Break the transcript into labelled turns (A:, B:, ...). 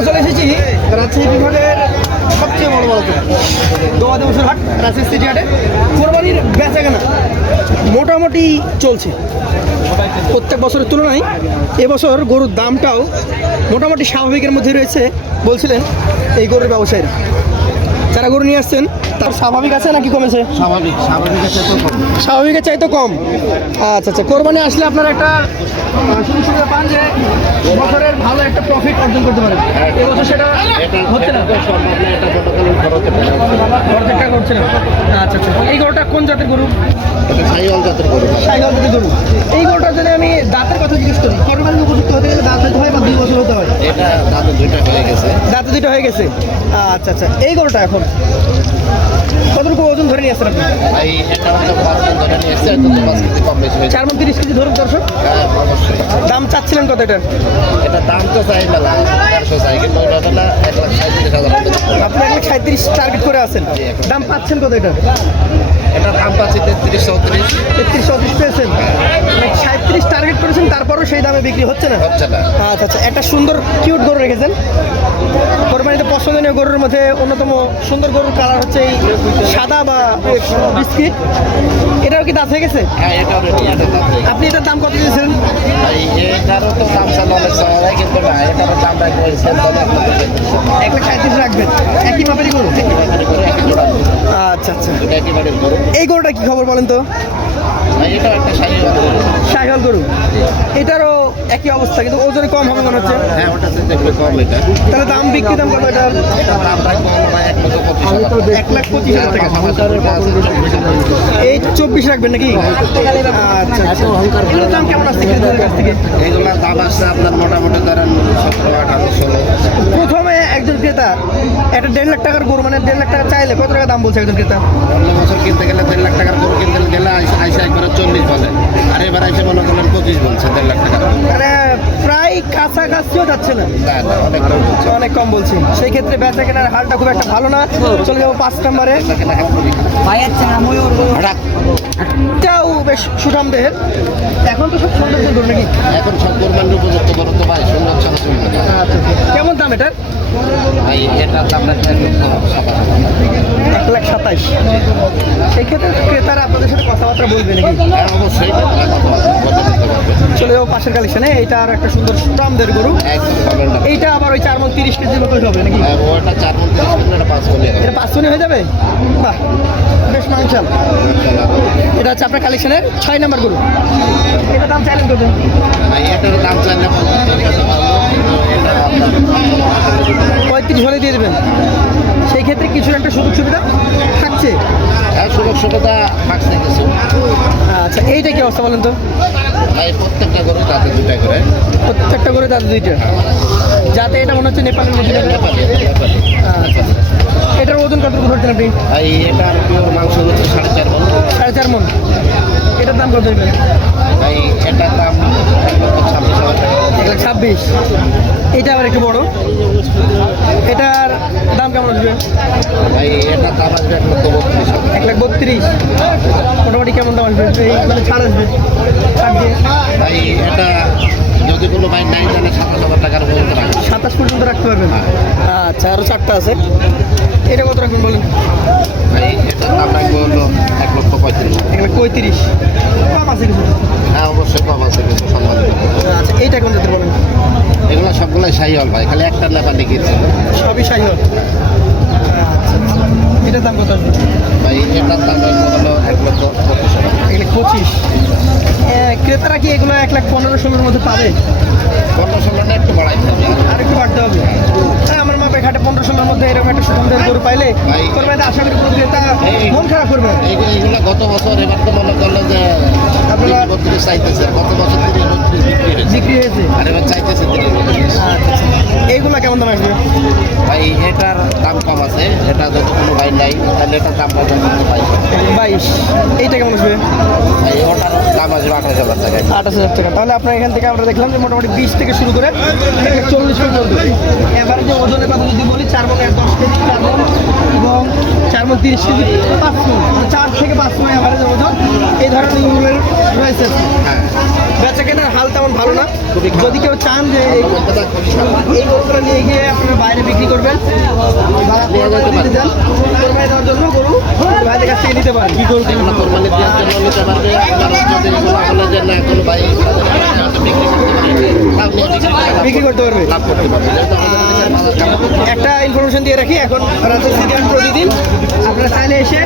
A: আমরা চলে এসেছি। রাজশাহী বিভাগের সবচেয়ে বড় বড় দোয়াদে বছর হাট, রাজশাহী সিটি হাটে। কোরবানির বেচা কেনা মোটামুটি চলছে। প্রত্যেক বছরের তুলনায় এবছর গরুর দামটাও মোটামুটি স্বাভাবিকের মধ্যে রয়েছে, বলছিলেন এই গরুর ব্যবসায়ীরা। যারা গরু নিয়ে আসছেন তার স্বাভাবিক আছে নাকি কমেছে?
B: স্বাভাবিক কম।
A: স্বাভাবিকের চাইতে কম। আচ্ছা আচ্ছা কোরবানি আসলে আপনারা একটা সুযোগ পান যে বছরের ভালো একটা প্রফিট অর্জন করতে পারেন। এবছর সেটা হচ্ছে না? করছে না। আচ্ছা আচ্ছা এই গরুটা কোন জাতের গরু?
B: সাইওয়াল জাতের গরু।
A: সাইকেল জাতের গরু এই গরুটা যদি আমি দাঁতের কথা জিজ্ঞেস করি কোরবানি হতে দাঁত হতে হয় বা দুই বছর হতে হয়
B: এটা দুইটা হয়ে গেছে।
A: দাঁতে দুটো হয়ে গেছে? আচ্ছা আচ্ছা। এই গরুটা এখন কতটুকু ওজন ধরে নিয়ে আসছেন আপনি? চার মন তিরিশ কেজি ধরুন দর্শক।
B: হ্যাঁ,
A: দাম চাচ্ছিলেন কত এটা?
B: এটা দাম তো চাই টাকা।
A: আপনি এক লাখ সাঁত্রিশ টার্গেট করে আছেন। দাম পাচ্ছেন কত এটা?
B: এটা দাম পাচ্ছি তেত্রিশ চৌত্রিশ।
A: তেত্রিশ চৌত্রিশ পেয়েছেন। টার্গেট করেছেন সেই দামে বিক্রি হচ্ছে না?
B: হচ্ছে না।
A: আচ্ছা আচ্ছা একটা সুন্দর কিউট গরু রেখেছেন। কোরবানিতে পছন্দনীয় গরুর মধ্যে অন্যতম সুন্দর গরুর কালার হচ্ছে এই সাদা বা বিস্কিট। এটাও কি দাঁত হয়ে গেছে?
B: হ্যাঁ
A: আপনি এটার দাম কত দিয়েছেন? সাঁত্রিশ রাখবেন। একই মাপেরই গরু? আচ্ছা আচ্ছা। এই গরুটা কি খবর বলেন তো?
B: সাইওয়াল গরু।
A: এটারও একই অবস্থা কিন্তু ওজনে কম হবে মনে হচ্ছে।
B: হ্যাঁ ওটা কম এটা।
A: তাহলে দাম বিক্রি দাম কত এটা
B: এক
A: লাখ পঁচিশ হাজার টাকা। এই চব্বিশ রাখবেন নাকি? আচ্ছা আচ্ছা। দাম কেমন আসছে কাছ থেকে?
B: এইগুলার দাম আসছে আপনার মোটামুটি ধরেন সতেরো আঠারো ষোলো।
A: প্রথমে একজন ক্রেতা একটা দেড় লাখ টাকার গরু মানে দেড় লাখ টাকা চাইলে কত টাকা দাম বলছে একজন ক্রেতা?
B: অন্য বছর কিনতে গেলে দেড় লাখ টাকার গরু কিনতে গেলে আইসে একবারে চল্লিশ বলে। আর এবার আইসে মনে করলেন পঁচিশ দেড় লাখ টাকার গরু।
A: মানে প্রায় কাছাকাছিও যাচ্ছে না।
B: না, না, অনেক কম বলছে।
A: অনেক কম বলছি। সেই ক্ষেত্রে বেচা কেনার হালটা খুব একটা ভালো না। চলে যাব পাঁচ নম্বরে। বেশ সুঠাম দেহের। এখন তো সব সৌন্দর্য গরু নাকি?
B: এখন সব কোরবানির উপযুক্ত গরু তো ভাই সুন্দর ছাড়া চলবে না
A: আচ্ছা কেমন দাম এটার?
B: ভাই এটার দাম এক
A: লাখ সাতাইশ। সেই ক্ষেত্রে ক্রেতারা আপনাদের সাথে কথাবার্তা বলবে নাকি?
B: হ্যাঁ অবশ্যই।
A: চলে যাব পাশের কালেকশনে। এইটা আর একটা সুন্দর সুঠামদের গরু। এইটা আবার ওই চার মন তিরিশ কেজির মতোই হবে নাকি?
B: হ্যাঁ, ওটা চার মন তিরিশ এটা পাঁচ মনে
A: হয়ে যাবে? বাহ বেশ মাংসাল এটা হচ্ছে আপনার কালেকশনের ছয় নাম্বার গরু। এটা দাম চাইলেন কত পঁয়ত্রিশ হলে দিয়ে দেবেন। সেই ক্ষেত্রে কিছু একটা সুযোগ সুবিধা থাকছে।
B: হ্যাঁ সুযোগ সুবিধা থাকছে কিছু।
A: আচ্ছা এইটা কি অবস্থা বলেন তো?
B: প্রত্যেকটা গরু তাতে দুটা করে।
A: প্রত্যেকটা করে তাদের দুইটা। যাতে এটা মনে হচ্ছে নেপালের মধ্যে
B: ব্যাপারে।
A: আচ্ছা এটার ওজন কতটুকু ধরছেন আপনি?
B: এটা মাংস হচ্ছে সাড়ে ভাই এটার দাম ছাব্বিশ হাজার টাকা।
A: ছাব্বিশ। এটা আবার একটু বড়। এটার দাম কেমন আসবে?
B: ভাই এটার দাম আসবে এক লক্ষ বত্রিশ
A: এক লাখ বত্রিশ। মোটামুটি কেমন দাম আসবে? এই মানে ছাড় আসবে। ছাড় দিয়ে।
B: ভাই এটা যদি কোনো ভাই নাই জানে সাতাশ হাজার টাকার রাখবে
A: সাতাশ পর্যন্ত রাখতে পারবেন? আচ্ছা আরও চারটা আছে। এটা কত রাখবেন বলেন?
B: ভাই এটার দাম রাখবে হলো এক লক্ষ পঁয়ত্রিশ।
A: এক লাখ পঁয়ত্রিশ। আছে কিছু?
B: হ্যাঁ অবশ্যই কম আছে কিছু সম্মান
A: আচ্ছা এইটা কোন জাতের বলেন?
B: এগুলো সবগুলোই হল ভাই খালি একটা লেপা দেখিয়েছে।
A: সবই শাহি হল আচ্ছা এটার দাম কত আসবে?
B: ভাই এটার দাম হলো এক লক্ষ পঁচিশ
A: লাখ পঁচিশ? ক্রেতারা কি এগুলো এক লাখ পনেরো ষোলোর মধ্যে পাবে?
B: পনেরো ষোলোটা একটু বাড়াইতে হবে
A: আর একটু বাড়তে হবে। হ্যাঁ আমার মাপে ঘাটে পনেরো ষোলোর মধ্যে এরকম একটা সুগন্ধের গরু পাইলে। কোরবানিতে আশা করি কোনো ক্রেতা মন খারাপ করবে
B: এইগুলো গত বছর এবার তো মনে করল যে
A: আপনারা-
B: বত্রিশ চাইতেছে গত বছর তিরিশ বত্রিশ বিক্রি হয়েছে।
A: বিক্রি হয়েছে?
B: আর এবার চাইতেছে তিরিশ বত্রিশ
A: আচ্ছা আচ্ছা। কেমন দাম আসবে?
B: ভাই এটার দাম কম আছে। এটা যদি কোনো ভাই নাই তাহলে এটার দাম পাবে কত
A: বাইশ। এইটা কেমন আসবে?
B: ভাই ওটার দাম আসবে আঠাশ হাজার টাকা।
A: আঠাশ হাজার টাকা। তাহলে আপনার এখান থেকে আমরা দেখলাম যে মোটামুটি বিশ থেকে শুরু করে চল্লিশ পর্যন্ত। এবার যে ওজনের কথা যদি বলি চার মন এক দশ কেজি চার মন এবং চার মন তিরিশ কেজি পাঁচ মন মানে চার থেকে পাঁচ মন এভারেজ ওজন। এই ধরনের রয়েছে বেচা কেনার হাল তেমন ভালো না। যদি কেউ চান যে এই গরুগুলো নিয়ে গিয়ে আপনারা বাইরে বিক্রি করবেন বা কোরবানি দিতে চান কোরবানি দেওয়ার জন্য গরু বাইরের কাছ থেকে নিতে পারেন। কি গরু
B: এগুলো কোরবানি দেওয়ার জন্য নিতে পারবে যে না কোনো ভাই বিক্রি করতে পারবে।
A: একটা ইনফরমেশন দিয়ে রাখি এখন প্রতিদিন। আপনারা চাইলে এসে